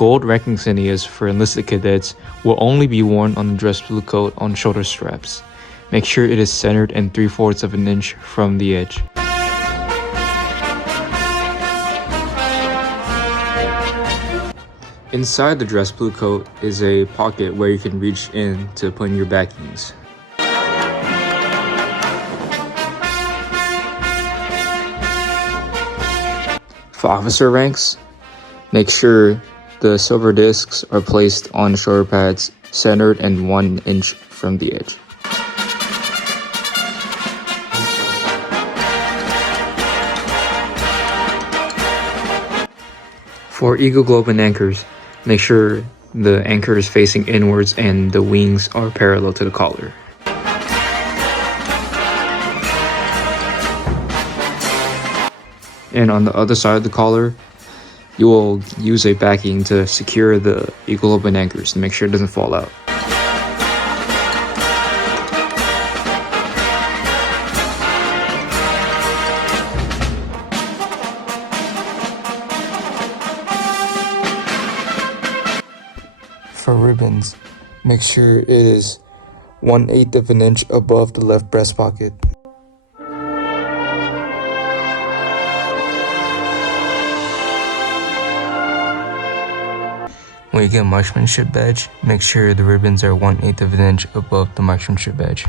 gold rank insignias for enlisted cadets will only be worn on the dress blue coat on shoulder straps. Make sure it is centered and 3/4 of an inch from the edge. Inside the dress blue coat is a pocket where you can reach in to put in your backings. For officer ranks, make sure the silver discs are placed on the shoulder pads, centered and 1 inch from the edge. For eagle globe and anchors, make sure the anchor is facing inwards and the wings are parallel to the collar. And on the other side of the collar, you will use a backing to secure the eagle globe and anchors to make sure it doesn't fall out. For ribbons, make sure it is 1/8 of an inch above the left breast pocket. When you get a marksmanship badge, make sure the ribbons are 1/8 of an inch above the marksmanship badge.